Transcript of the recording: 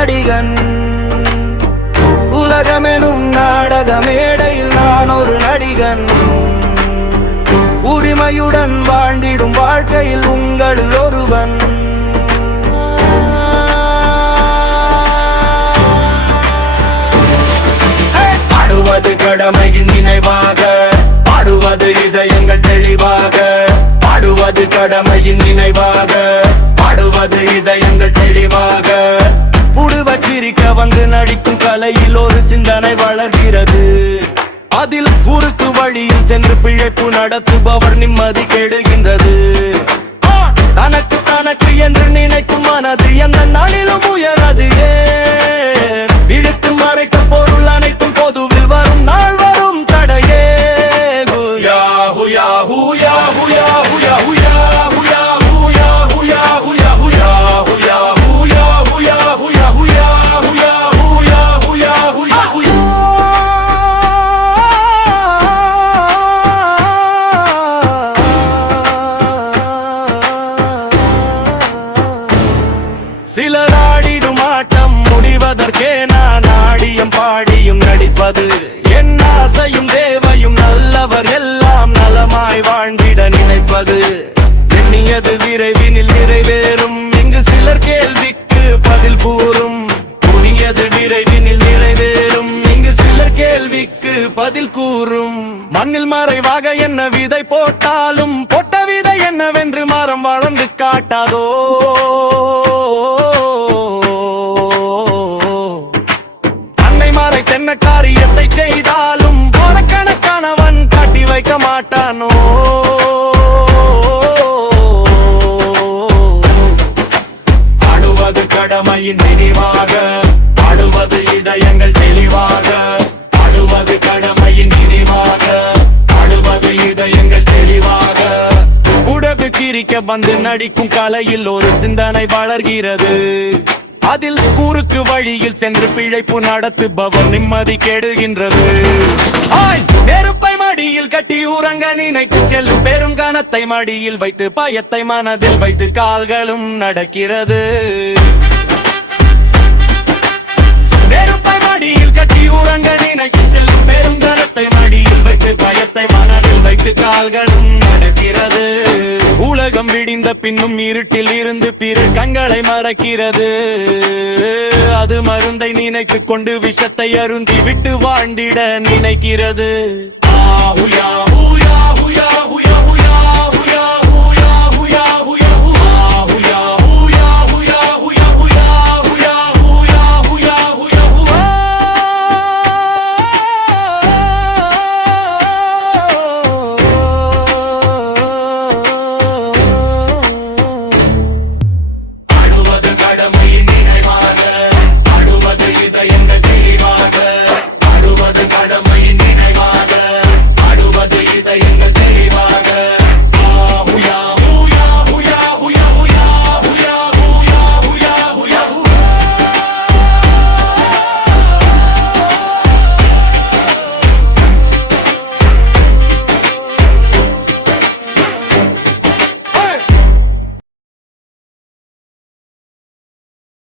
நடிகன். உலகமெனும் நாடக மேடையில் நான் ஒரு நடிகன். உரிமையுடன் வாழ்ந்திடும் வாழ்க்கையில் உங்களில் ஒருவன். பாடுவது கடமையின் நினைவாக, பாடுவது இதயங்கள் தெளிவாக. பாடுவது கடமையின் நினைவாக, பாடுவது இதயங்கள் தெளிவாக. புடுவ சிரிக்க வந்து நடிக்கும் கலையில் ஒரு சிந்தனை வளர்கிறது. அதில் குறுக்கு வழியில் சென்று பிழைப்பு நடத்துபவர் நிம்மதி கெடுகின்றது. தனக்கு தனக்கு என்று நினைக்கும் மனது எந்த நாளிலும் உயரது. இழுத்து மறைக்க பொருள் அனைத்தும் பொதுவில் வரும் நாள் வரும் தடையே. Yahoo yahoo yahoo yahoo yahoo yahoo yahoo yahoo yahoo yahoo yahoo yahoo yahoo yahoo yahoo yahoo yahoo yahoo yahoo. சிலர் ஆடிடும் ஆட்டம் முடிவதற்கே நான் ஆடியும் பாடியும் நடிப்பது. என் ஆசையும் தேவையும் நல்லவர் எல்லாம் நலமாய் வாழ்ந்திட நினைப்பது. எண்ணியது விரைவினில் நிறைவேறும், இங்கு சிலர் கேள்விக்கு பதில் கூறும். துணியது விரைவினில் நிறைவேறும், இங்கு சிலர் கேள்விக்கு பதில் கூறும். மண்ணில் மறைவாக என்ன விதை போட்டாலும் போட்ட விதை என்னவென்று மரம் வளர்ந்து காட்டாதோ. தென்ன காரியத்தை செய்தாலும் போரக்கணக்கானவன் காட்டி வைக்க மாட்டானோ. பாடுவது கடமையின் நினைவாக, பாடுவது இதயங்கள் தெளிவாக. பாடுவது கடமையின் நினைவாக, பாடுவது இதயங்கள் தெளிவாக. உடகு சிரிக்க வந்து நடிக்கும் கலையில் ஒரு சிந்தனை வளர்கிறது. அதில் குறுக்கு வழியில் சென்று பிழைப்பு நடத்துபவர் நிம்மதி கெடுகின்றது. நெருப்பை மடியில் கட்டி உறங்க நினைத்து செல்லும் பெரும் கனத்தை மடியில் வைத்து பயத்தை மனதில் வைத்து கால்களும் நடக்கிறது. நெருப்பை மடியில் கட்டி உறங்க நினைத்து செல்லும் பெரும் கனத்தை மடியில் வைத்து பயத்தை மனதில் வைத்து கால்களும் நடக்கிறது. உலகம் விடிந்த பின்னும் இருட்டில் இருந்து பிறர் கண்களை மறைக்கிறது. அது மருந்தை நினைத்துக் கொண்டு விஷத்தை அருந்தி விட்டு வாழ்ந்திட நினைக்கிறது.